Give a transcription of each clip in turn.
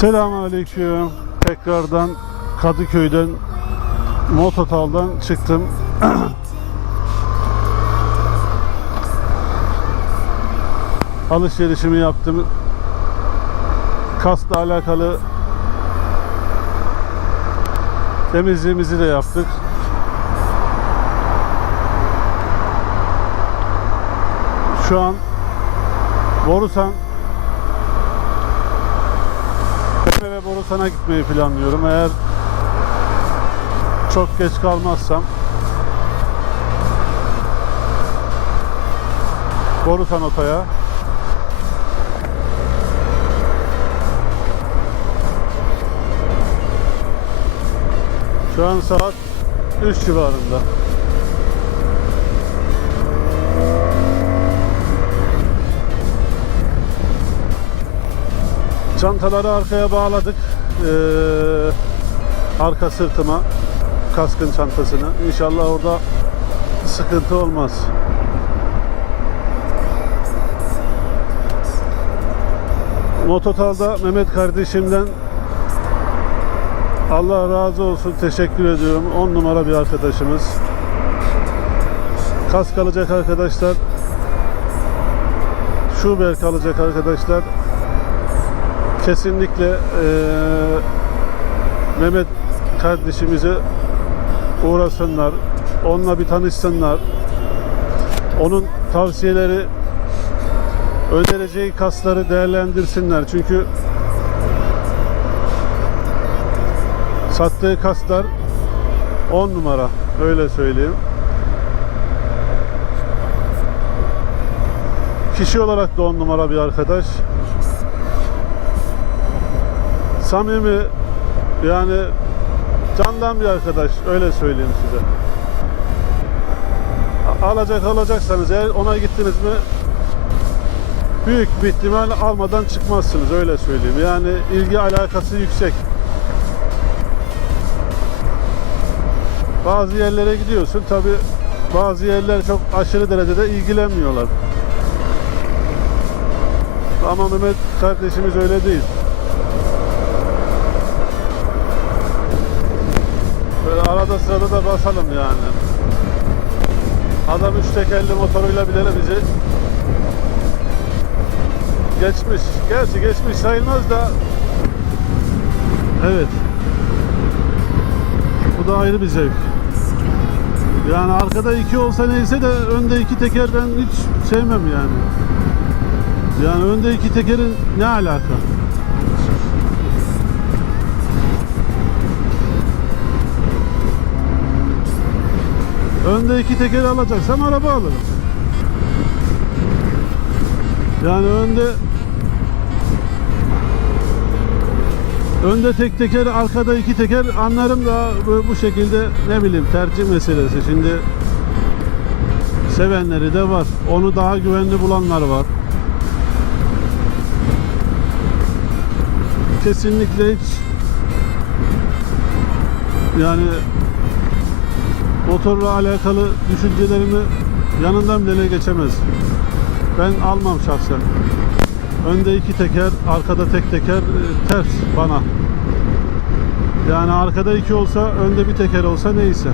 Selamünaleyküm. Tekrardan Kadıköy'den Mototal'dan çıktım. Alışverişimi yaptım. Kasla alakalı temizliğimizi de yaptık. Şu an Borusan Borusan'a gitmeyi planlıyorum. Eğer çok geç kalmazsam Borusan Ota'ya Şu an saat 3 civarında. Çantaları arkaya bağladık. Ee, arka sırtıma kaskın çantasını. İnşallah orada sıkıntı olmaz. Mototal'da Mehmet kardeşimden Allah razı olsun teşekkür ediyorum. 10 numara bir arkadaşımız. Kask alacak arkadaşlar. Şuber kalacak arkadaşlar kesinlikle eee, Mehmet kardeşimize uğrasınlar. Onunla bir tanışsınlar. Onun tavsiyeleri önereceği kasları değerlendirsinler. Çünkü sattığı kaslar 10 numara. Öyle söyleyeyim. Kişi olarak da 10 numara bir arkadaş samimi yani candan bir arkadaş öyle söyleyeyim size. Alacak alacaksanız eğer ona gittiniz mi büyük bir ihtimal almadan çıkmazsınız öyle söyleyeyim. Yani ilgi alakası yüksek. Bazı yerlere gidiyorsun tabi bazı yerler çok aşırı derecede ilgilenmiyorlar. Ama Mehmet kardeşimiz öyle değil. Sırada da basalım yani. Adam üç tekerli motoruyla bile bizi geçmiş. Gerçi geçmiş sayılmaz da evet. Bu da ayrı bir zevk. Yani arkada iki olsa neyse de önde iki teker ben hiç sevmem yani. Yani önde iki tekerin ne alaka? Önde iki teker alacaksam araba alırım. Yani önde önde tek teker, arkada iki teker anlarım da bu, şekilde ne bileyim tercih meselesi. Şimdi sevenleri de var. Onu daha güvenli bulanlar var. Kesinlikle hiç yani motorla alakalı düşüncelerimi yanından bile geçemez. Ben almam şahsen. Önde iki teker, arkada tek teker e, ters bana. Yani arkada iki olsa, önde bir teker olsa neyse.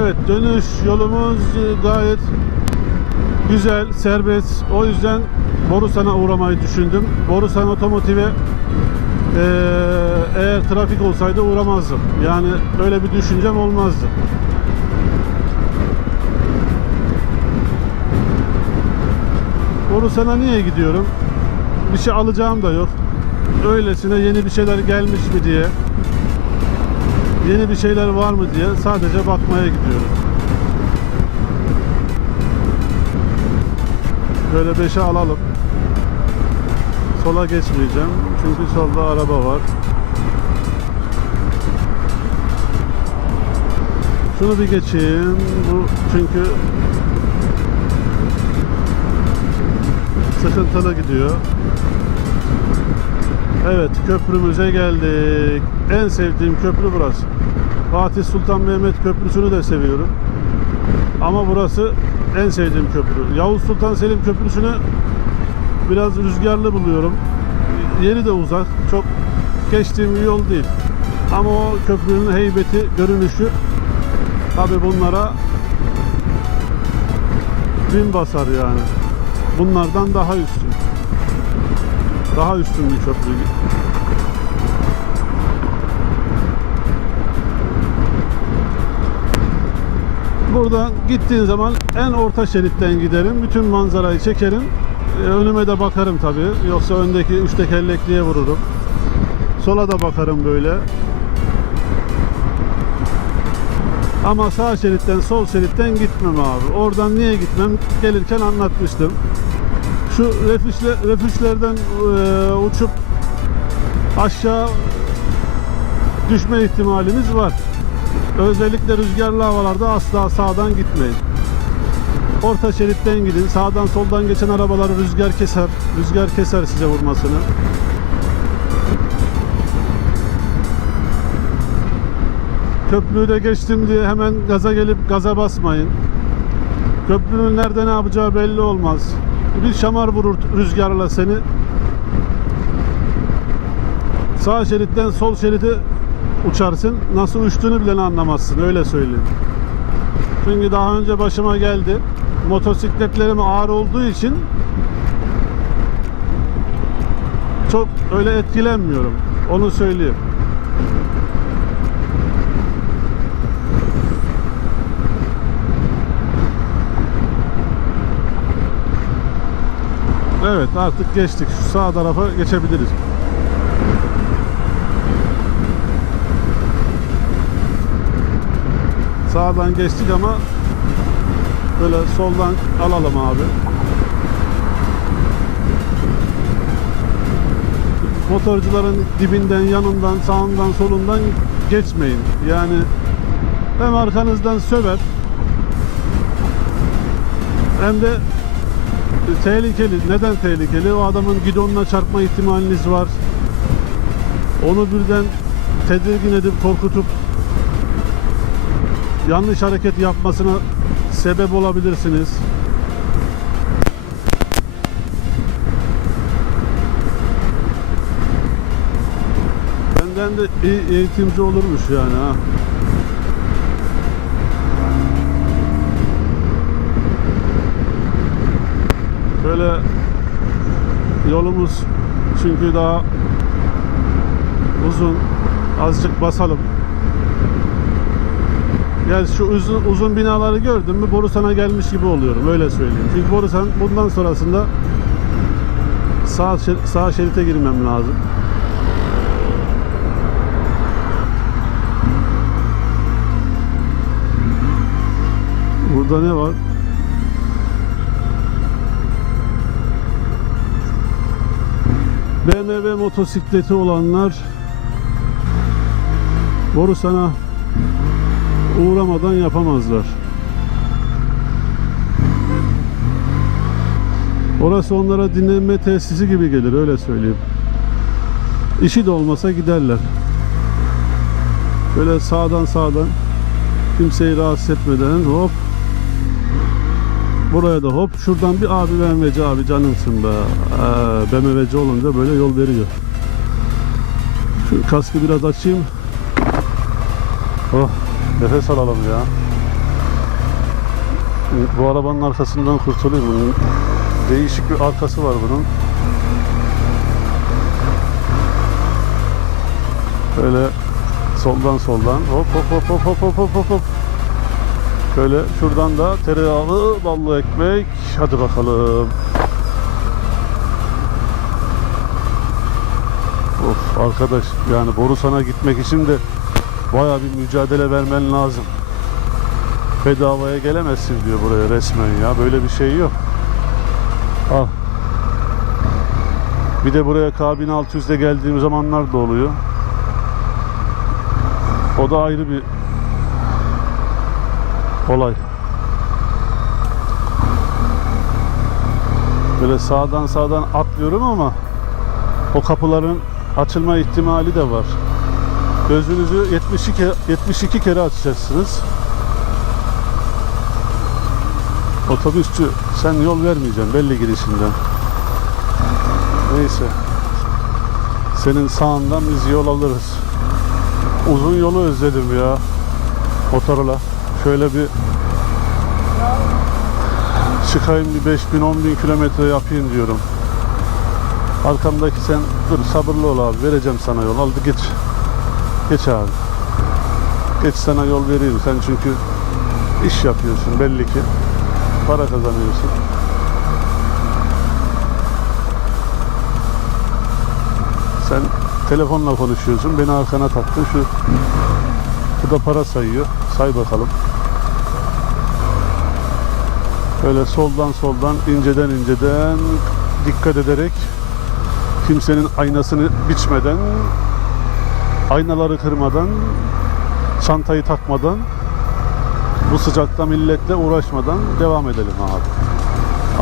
Evet, dönüş yolumuz gayet güzel, serbest. O yüzden Borusan'a uğramayı düşündüm. Borusan Otomotiv'e ee, eğer trafik olsaydı uğramazdım. Yani öyle bir düşüncem olmazdı. Borusan'a niye gidiyorum? Bir şey alacağım da yok. Öylesine yeni bir şeyler gelmiş mi diye yeni bir şeyler var mı diye sadece bakmaya gidiyorum. Böyle 5'e alalım. Sola geçmeyeceğim. Çünkü solda araba var. Şunu bir geçeyim. Bu çünkü sıkıntılı gidiyor. Evet köprümüze geldik. En sevdiğim köprü burası. Fatih Sultan Mehmet Köprüsü'nü de seviyorum. Ama burası en sevdiğim köprü. Yavuz Sultan Selim Köprüsü'nü biraz rüzgarlı buluyorum. Yeri de uzak. Çok geçtiğim bir yol değil. Ama o köprünün heybeti, görünüşü tabi bunlara bin basar yani. Bunlardan daha üstün. Daha üstün bir köprü. Buradan gittiğin zaman en orta şeritten giderim. Bütün manzarayı çekerim. Ee, Önüme de bakarım tabii. Yoksa öndeki üç tekerlekliye vururum. Sola da bakarım böyle. Ama sağ şeritten sol şeritten gitmem abi. Oradan niye gitmem? Gelirken anlatmıştım. Şu refüjle, refüjlerden e, uçup aşağı düşme ihtimaliniz var. Özellikle rüzgarlı havalarda asla sağdan gitmeyin. Orta şeritten gidin. Sağdan soldan geçen arabaları rüzgar keser. Rüzgar keser size vurmasını. Köprüyü de geçtim diye hemen gaza gelip gaza basmayın. Köprünün nerede ne yapacağı belli olmaz. Bir şamar vurur rüzgarla seni. Sağ şeritten sol şeridi uçarsın. Nasıl uçtuğunu bile anlamazsın. Öyle söyleyeyim. Çünkü daha önce başıma geldi. Motosikletlerim ağır olduğu için çok öyle etkilenmiyorum. Onu söyleyeyim. Evet artık geçtik. Şu sağ tarafa geçebiliriz. Sağdan geçtik ama böyle soldan alalım abi. Motorcuların dibinden, yanından, sağından, solundan geçmeyin. Yani hem arkanızdan söver hem de tehlikeli. Neden tehlikeli? O adamın gidonuna çarpma ihtimaliniz var. Onu birden tedirgin edip korkutup yanlış hareket yapmasına sebep olabilirsiniz. Benden de iyi eğitimci olurmuş yani ha. Şöyle yolumuz çünkü daha uzun. Azıcık basalım. Yani şu uzun, uzun binaları gördüm mü Borusan'a gelmiş gibi oluyorum öyle söyleyeyim. Çünkü Borusan bundan sonrasında sağ şer- sağ şerite girmem lazım. Burada ne var? BMW motosikleti olanlar Borusan'a uğramadan yapamazlar. Orası onlara dinlenme tesisi gibi gelir öyle söyleyeyim. İşi de olmasa giderler. Böyle sağdan sağdan kimseyi rahatsız etmeden hop buraya da hop şuradan bir abi BMW'ci abi canımsın be ee, BMW'ci olunca böyle yol veriyor. Şu kaskı biraz açayım. Oh Nefes alalım ya. Bu arabanın arkasından kurtulayım. Bunun değişik bir arkası var bunun. Böyle soldan soldan hop hop hop hop hop hop hop hop. Şöyle şuradan da tereyağlı ballı ekmek. Hadi bakalım. Of arkadaş yani Borusan'a gitmek için de Baya bir mücadele vermen lazım. Bedavaya gelemezsin diyor buraya resmen ya. Böyle bir şey yok. Al. Bir de buraya K1600'de geldiğim zamanlar da oluyor. O da ayrı bir olay. Böyle sağdan sağdan atlıyorum ama o kapıların açılma ihtimali de var. Gözünüzü 72 kere, 72 kere açacaksınız. Otobüsçü sen yol vermeyeceksin belli girişinden. Neyse. Senin sağından biz yol alırız. Uzun yolu özledim ya. Motorla. Şöyle bir çıkayım bir 5000 10 bin kilometre yapayım diyorum. Arkamdaki sen dur sabırlı ol abi vereceğim sana yol. Aldı geç. Geç abi. Geç sana yol vereyim. Sen çünkü iş yapıyorsun belli ki. Para kazanıyorsun. Sen telefonla konuşuyorsun. Beni arkana taktın. Şu bu da para sayıyor. Say bakalım. Böyle soldan soldan inceden inceden dikkat ederek kimsenin aynasını biçmeden aynaları kırmadan çantayı takmadan bu sıcakta milletle uğraşmadan devam edelim abi.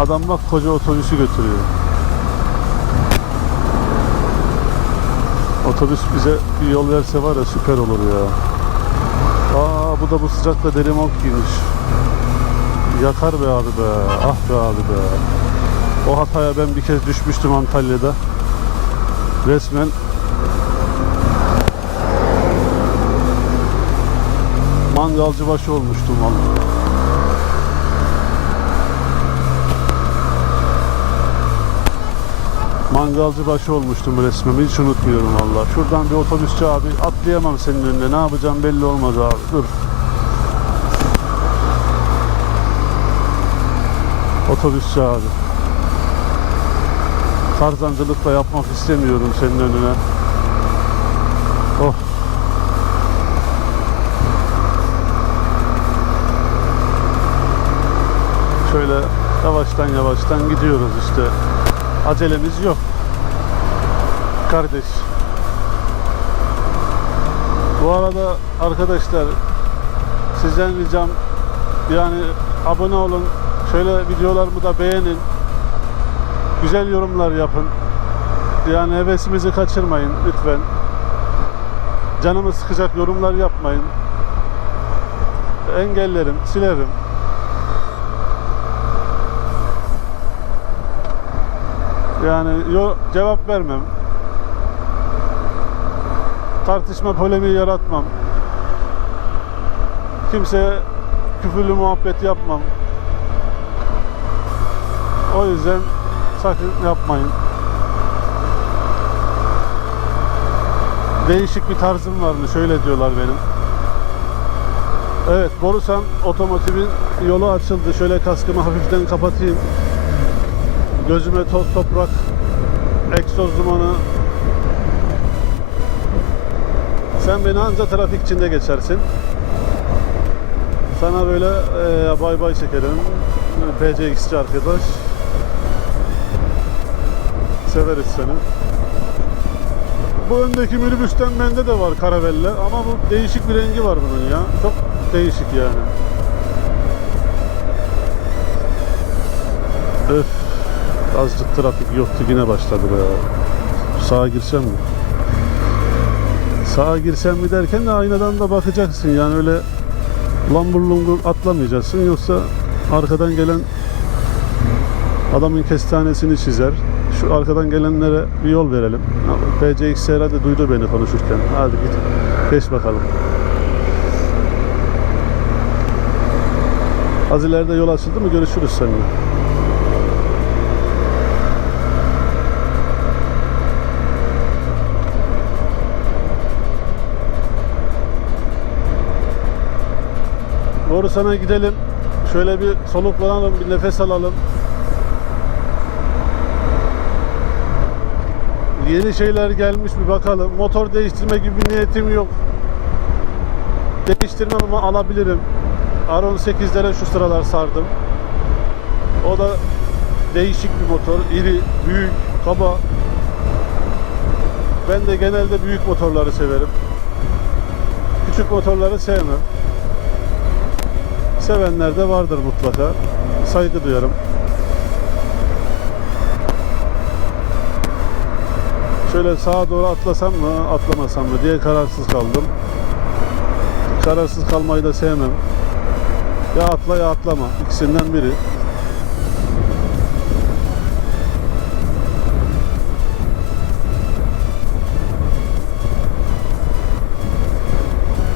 Adam bak koca otobüsü götürüyor. Otobüs bize bir yol verse var ya süper olur ya. Aa bu da bu sıcakta deri mont giymiş. Yakar be abi be. Ah be abi be. O hataya ben bir kez düşmüştüm Antalya'da. Resmen mangalcı başı olmuştum vallahi. Mangalcı başı olmuştum resmen. Hiç unutmuyorum valla. Şuradan bir otobüsçü abi atlayamam senin önüne. Ne yapacağım belli olmaz abi. Dur. Otobüsçü abi. Tarzancılık da yapmak istemiyorum senin önüne. Oh. Şöyle yavaştan yavaştan gidiyoruz işte. Acelemiz yok. Kardeş. Bu arada arkadaşlar sizden ricam yani abone olun. Şöyle videolarımı da beğenin. Güzel yorumlar yapın. Yani hevesimizi kaçırmayın lütfen. Canımı sıkacak yorumlar yapmayın. Engellerim, silerim. Yani yo, cevap vermem. Tartışma polemiği yaratmam. Kimseye küfürlü muhabbet yapmam. O yüzden sakın yapmayın. Değişik bir tarzım vardı. Şöyle diyorlar benim. Evet, Borusan Otomotiv'in yolu açıldı. Şöyle kaskımı hafiften kapatayım. Gözüme toz toprak, egzoz dumanı. Sen beni anca trafik içinde geçersin. Sana böyle e, bay bay çekerim. PCX'ci arkadaş. Severiz seni. Bu öndeki minibüsten bende de var karavelle ama bu değişik bir rengi var bunun ya. Çok değişik yani. Öf. Azıcık trafik yoktu yine başladı be. Sağa girsem mi? Sağa girsem mi derken de aynadan da bakacaksın yani öyle lambur lungur atlamayacaksın yoksa arkadan gelen adamın kestanesini çizer. Şu arkadan gelenlere bir yol verelim. PCX herhalde duydu beni konuşurken. Hadi git. Geç bakalım. Az ileride yol açıldı mı görüşürüz seninle. Borusan'a gidelim. Şöyle bir soluklanalım, bir nefes alalım. Yeni şeyler gelmiş bir bakalım. Motor değiştirme gibi bir niyetim yok. Değiştirmem ama alabilirim. R18'lere şu sıralar sardım. O da değişik bir motor. İri, büyük, kaba. Ben de genelde büyük motorları severim. Küçük motorları sevmem. Sevenler de vardır mutlaka. Saygı duyarım. Şöyle sağa doğru atlasam mı, atlamasam mı diye kararsız kaldım. Kararsız kalmayı da sevmem. Ya atla ya atlama. İkisinden biri.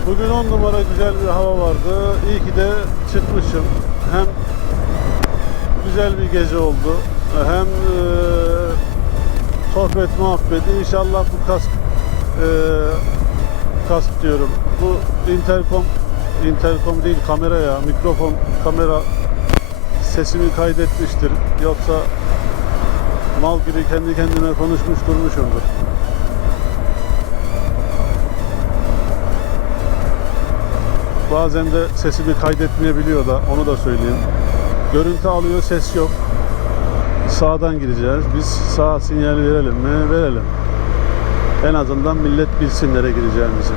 Bugün 10 numara güzel bir hava vardı. İyi ki de çıkmışım. Hem güzel bir gece oldu. Hem e, sohbet muhabbet. İnşallah bu kask e, kask diyorum. Bu interkom interkom değil kamera ya mikrofon kamera sesimi kaydetmiştir. Yoksa mal gibi kendi kendime konuşmuş durmuşumdur. Bazen de sesimi kaydetmeyebiliyor da onu da söyleyeyim. Görüntü alıyor ses yok. Sağdan gireceğiz. Biz sağ sinyal verelim mi? Verelim. En azından millet bilsin nereye gireceğimizi.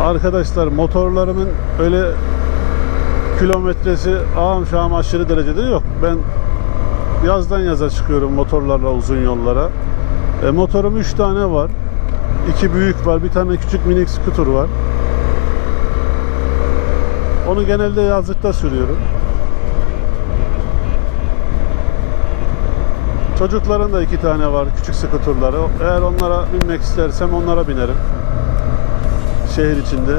Arkadaşlar motorlarımın öyle kilometresi ağam şahım aşırı derecede yok. Ben yazdan yaza çıkıyorum motorlarla uzun yollara. E, motorum 3 tane var. İki büyük var. Bir tane küçük minik scooter var. Onu genelde yazlıkta sürüyorum. Çocukların da iki tane var küçük skuterları. Eğer onlara binmek istersem onlara binerim. Şehir içinde.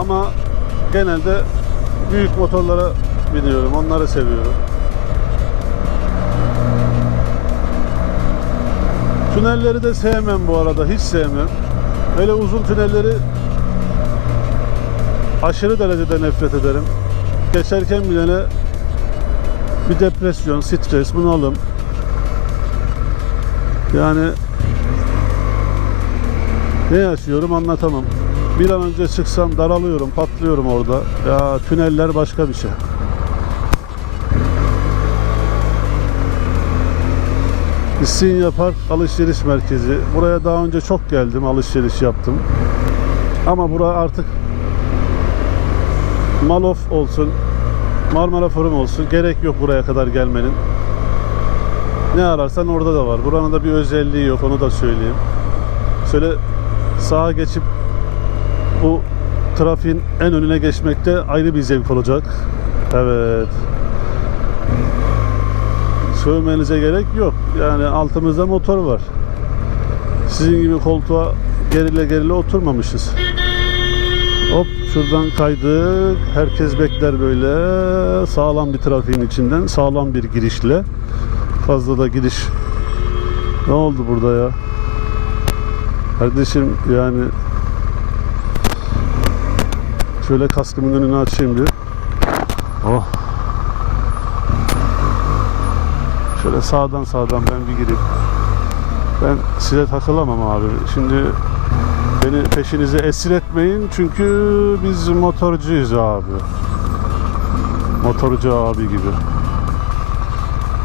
Ama genelde büyük motorlara biniyorum. Onları seviyorum. Tünelleri de sevmem bu arada. Hiç sevmem. Öyle uzun tünelleri aşırı derecede nefret ederim. Geçerken bile bir depresyon, stres, bunalım. Yani ne yaşıyorum anlatamam. Bir an önce çıksam daralıyorum, patlıyorum orada. Ya tüneller başka bir şey. İstinye Park alışveriş merkezi. Buraya daha önce çok geldim, alışveriş yaptım. Ama bura artık Malof olsun, Marmara Forum olsun. Gerek yok buraya kadar gelmenin. Ne ararsan orada da var. Buranın da bir özelliği yok, onu da söyleyeyim. Şöyle sağa geçip bu trafiğin en önüne geçmekte ayrı bir zevk olacak. Evet. Sövmenize gerek yok. Yani altımızda motor var. Sizin gibi koltuğa gerile gerile oturmamışız. Hop şuradan kaydık. Herkes bekler böyle. Sağlam bir trafiğin içinden. Sağlam bir girişle. Fazla da giriş. Ne oldu burada ya? Kardeşim yani şöyle kaskımın önünü açayım bir. Oh. Şöyle sağdan sağdan ben bir gireyim. Ben size takılamam abi. Şimdi beni peşinize esir etmeyin çünkü biz motorcuyuz abi. Motorcu abi gibi.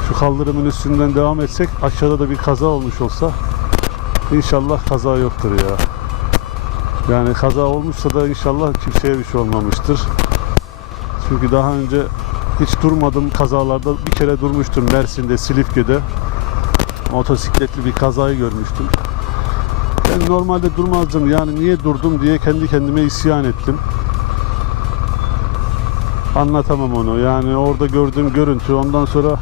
Şu kaldırımın üstünden devam etsek aşağıda da bir kaza olmuş olsa inşallah kaza yoktur ya. Yani kaza olmuşsa da inşallah kimseye bir şey olmamıştır. Çünkü daha önce hiç durmadım kazalarda bir kere durmuştum Mersin'de Silifke'de motosikletli bir kazayı görmüştüm. Ben normalde durmazdım yani niye durdum diye kendi kendime isyan ettim. Anlatamam onu yani orada gördüğüm görüntü ondan sonra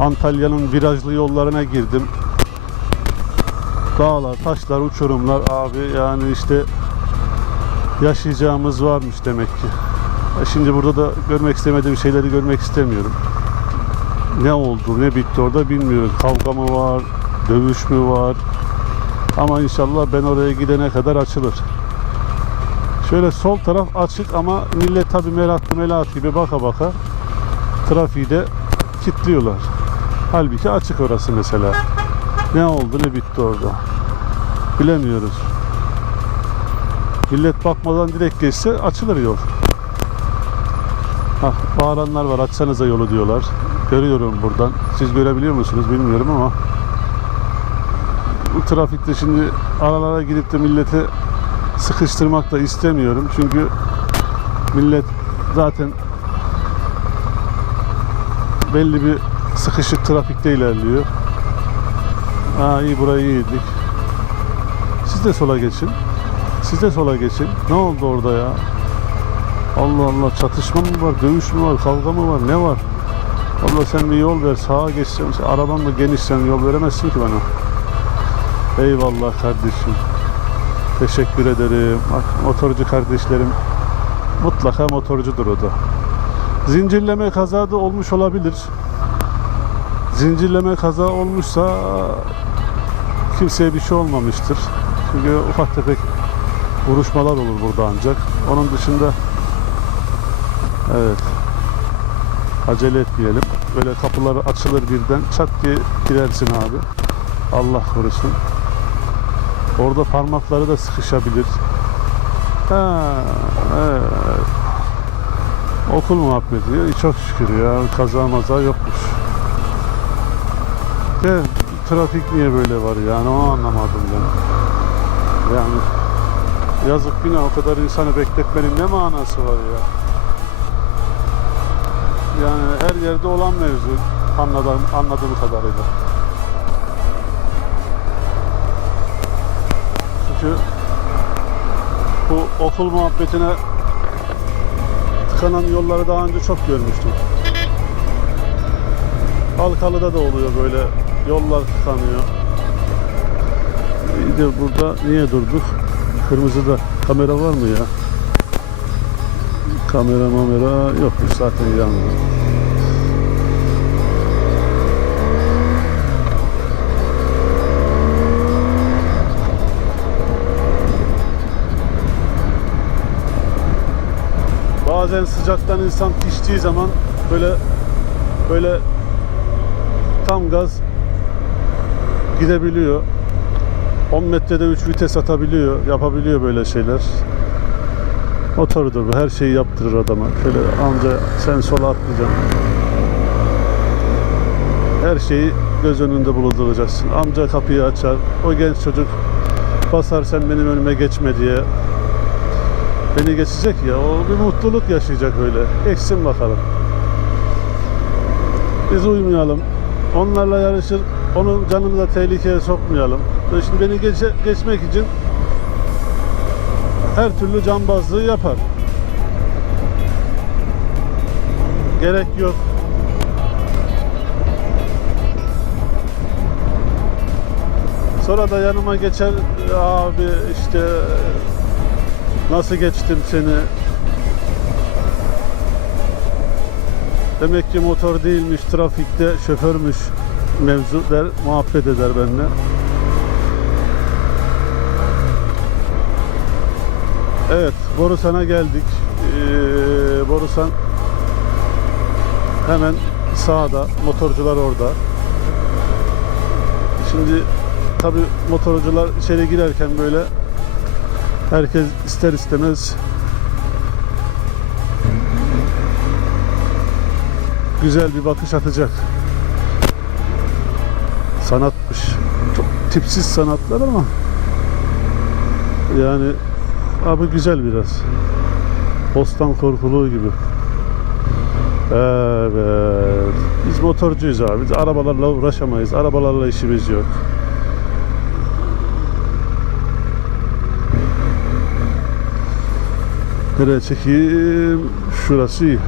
Antalya'nın virajlı yollarına girdim. Dağlar, taşlar, uçurumlar abi yani işte yaşayacağımız varmış demek ki. E Şimdi burada da görmek istemediğim şeyleri görmek istemiyorum. Ne oldu, ne bitti orada bilmiyorum. Kavga mı var, dövüş mü var? Ama inşallah ben oraya gidene kadar açılır. Şöyle sol taraf açık ama millet tabi meraklı melat gibi baka baka trafiği de kilitliyorlar. Halbuki açık orası mesela. Ne oldu ne bitti orada? Bilemiyoruz. Millet bakmadan direkt geçse açılır yol. Hah, bağıranlar var açsanıza yolu diyorlar. Görüyorum buradan. Siz görebiliyor musunuz bilmiyorum ama bu trafikte şimdi aralara girip de milleti sıkıştırmak da istemiyorum. Çünkü millet zaten belli bir sıkışık trafikte ilerliyor. Ha iyi burayı yedik. Siz de sola geçin. Siz de sola geçin. Ne oldu orada ya? Allah Allah çatışma mı var, dövüş mü var, kavga mı var, ne var? Allah sen bir yol ver, sağa geçsen, araban da geniş sen yol veremezsin ki bana. Eyvallah kardeşim. Teşekkür ederim. Motorcu kardeşlerim mutlaka motorcudur o da. Zincirleme kaza da olmuş olabilir. Zincirleme kaza olmuşsa kimseye bir şey olmamıştır. Çünkü ufak tefek vuruşmalar olur burada ancak. Onun dışında evet acele etmeyelim. Böyle kapıları açılır birden çat diye girersin abi. Allah korusun. Orada parmakları da sıkışabilir. Ha, evet. Okul muhabbeti. Ya, Çok şükür ya kaza maza yokmuş. De trafik niye böyle var yani o anlamadım ben. Yani yazık günah o kadar insanı bekletmenin ne manası var ya. Yani her yerde olan mevzu anladığım, anladığım kadarıyla. Çünkü bu okul muhabbetine tıkanan yolları daha önce çok görmüştüm. Halkalı'da da oluyor böyle yollar tıkanıyor. Bir de burada niye durduk? Kırmızıda kamera var mı ya? Kamera mamera yokmuş zaten yandı. Bazen sıcaktan insan piştiği zaman böyle böyle tam gaz gidebiliyor. 10 metrede 3 vites atabiliyor, yapabiliyor böyle şeyler. Motorudur bu, her şeyi yaptırır adama. Şöyle amca sen sola atlayacaksın. Her şeyi göz önünde bulunduracaksın. Amca kapıyı açar, o genç çocuk basar sen benim önüme geçme diye. Beni geçecek ya, o bir mutluluk yaşayacak öyle. Geçsin bakalım. Biz uymayalım. Onlarla yarışır, onun canını da tehlikeye sokmayalım. Şimdi beni geçe, geçmek için her türlü cambazlığı yapar. Gerek yok. Sonra da yanıma geçer abi işte nasıl geçtim seni Demek ki motor değilmiş, trafikte şoförmüş mevzu der, muhabbet eder benimle. Evet, Borusan'a geldik. Ee, Borusan hemen sağda, motorcular orada. Şimdi tabi motorcular içeri girerken böyle herkes ister istemez güzel bir bakış atacak. Sanatmış. Çok tipsiz sanatlar ama yani abi güzel biraz. Bostan korkuluğu gibi. Evet. Biz motorcuyuz abi. Biz arabalarla uğraşamayız. Arabalarla işimiz yok. Nereye çekeyim? Şurası iyi.